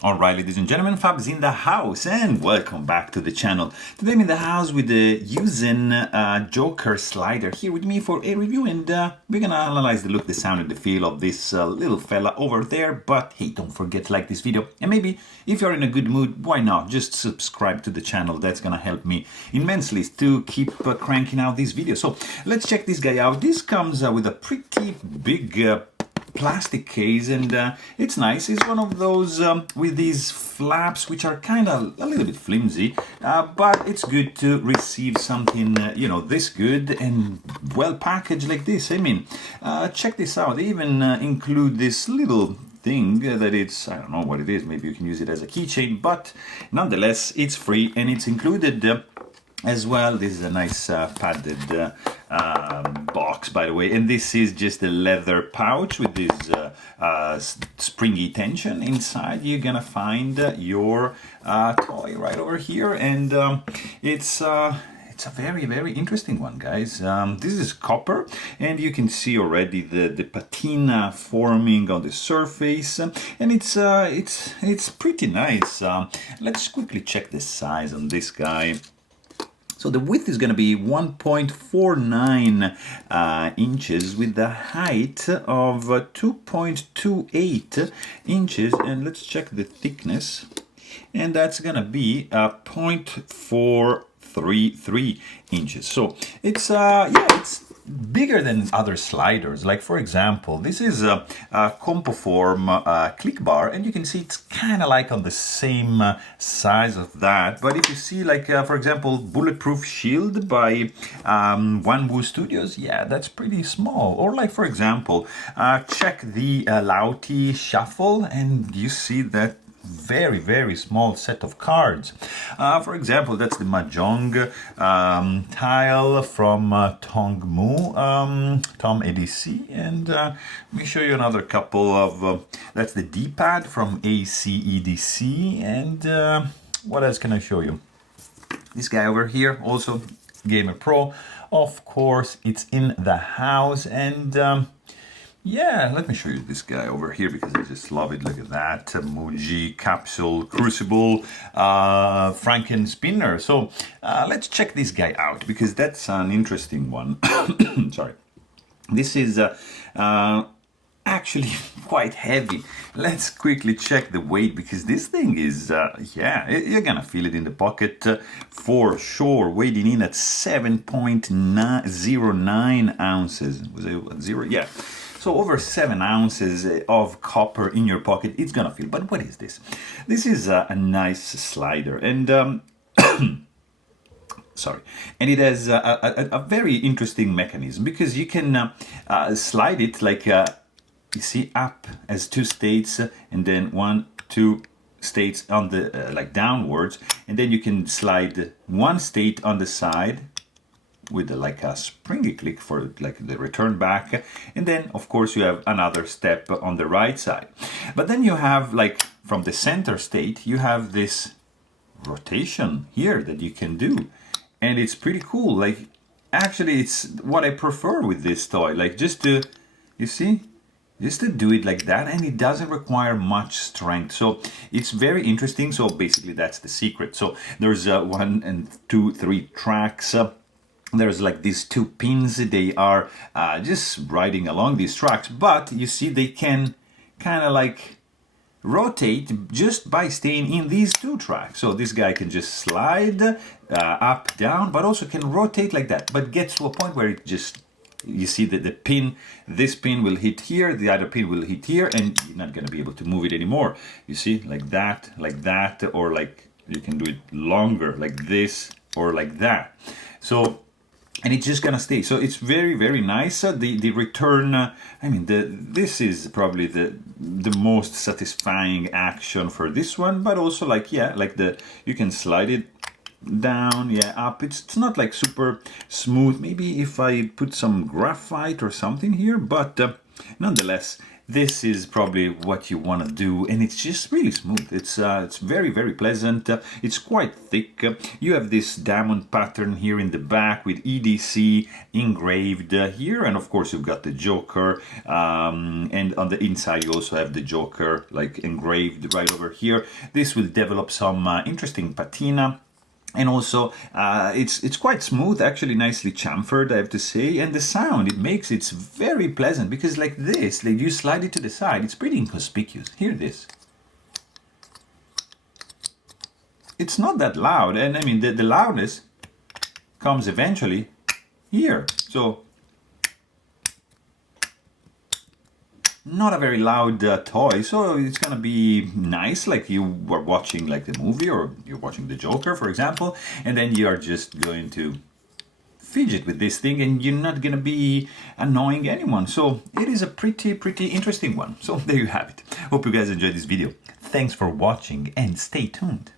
Alright, ladies and gentlemen, Fab's in the house, and welcome back to the channel. Today I'm in the house with the Juzhen Joker slider here with me for a review, and we're gonna analyze the look, the sound, and the feel of this little fella over there. But hey, don't forget to like this video, and maybe if you're in a good mood, why not just subscribe to the channel. That's gonna help me immensely to keep cranking out these videos. So let's check this guy out. This comes with a pretty big plastic case, and it's nice. It's one of those with these flaps which are kind of a little bit flimsy, but it's good to receive something this good and well packaged like this. I mean, check this out. They even include this little thing that it's, I don't know what it is, maybe you can use it as a keychain, but nonetheless it's free and it's included as well. This is a nice padded box, by the way, and this is just a leather pouch with this springy tension inside. You're gonna find your toy right over here, and it's a very interesting one, guys. This is copper, and you can see already the patina forming on the surface, and it's pretty nice. Let's quickly check the size on this guy. So the width is going to be 1.49 inches with the height of 2.28 inches, and let's check the thickness, and that's going to be 0.433 inches. So it's it's bigger than other sliders. Like, for example, this is a Compoform click bar, and you can see it's kind of like on the same size of that. But if you see, like, for example, Bulletproof Shield by Wanwu Studios, yeah, that's pretty small. Or like, for example, check the Lauti Shuffle, and you see that very small set of cards. For example, that's the Mahjong tile from Tongmu, Tom ADC, and let me show you another couple of that's the D-pad from ACEDC, and what else can I show you? This guy over here, also Gamer Pro, of course. It's in the house, and yeah, let me show you this guy over here because I just love it. Look at that. Muji Capsule Crucible Franken Spinner. So let's check this guy out because that's an interesting one. Sorry. This is actually quite heavy. Let's quickly check the weight because this thing is, yeah, you're gonna feel it in the pocket for sure. Weighing in at 7.09 ounces. Was it 0? Yeah. So over 7 ounces of copper in your pocket, it's gonna feel. But what is this? This is a nice slider, and sorry, and it has a very interesting mechanism because you can slide it like you see, up as 2 states, and then 1, 2 states on the like downwards, and then you can slide 1 state on the side with like a springy click for like the return back, and then of course you have another step on the right side. But then you have, like, from the center state you have this rotation here that you can do, and it's pretty cool. Like, actually it's what I prefer with this toy, like, just to, you see, just to do it like that, and it doesn't require much strength, so it's very interesting. So basically that's the secret. So there's 1 and 2, 3 tracks. There's like these 2 pins. They are just riding along these tracks, but you see they can kind of like rotate just by staying in these 2 tracks. So this guy can just slide up, down, but also can rotate like that, but gets to a point where it just, you see that the pin, this pin will hit here, the other pin will hit here, and you're not going to be able to move it anymore. You see, like that, or like you can do it longer like this or like that. So, and it's just gonna stay. So it's very nice. The return, I mean, this is probably the most satisfying action for this one. But also, like, yeah, like you can slide it down, yeah, up. It's not like super smooth. Maybe if I put some graphite or something here, but nonetheless, this is probably what you want to do, and it's just really smooth. It's very, very pleasant. It's quite thick. You have this diamond pattern here in the back with EDC engraved here, and of course you've got the Joker, and on the inside you also have the Joker like engraved right over here. This will develop some interesting patina. And also, it's quite smooth, actually nicely chamfered, I have to say. And the sound it makes, it's very pleasant, because like this, like you slide it to the side, it's pretty inconspicuous. Hear this. It's not that loud, and I mean, the loudness comes eventually here. So, not a very loud toy, so it's gonna be nice, like you were watching like the movie, or you're watching the Joker, for example, and then you are just going to fidget with this thing, and you're not gonna be annoying anyone. So it is a pretty interesting one. So there you have it. Hope you guys enjoyed this video. Thanks for watching, and stay tuned.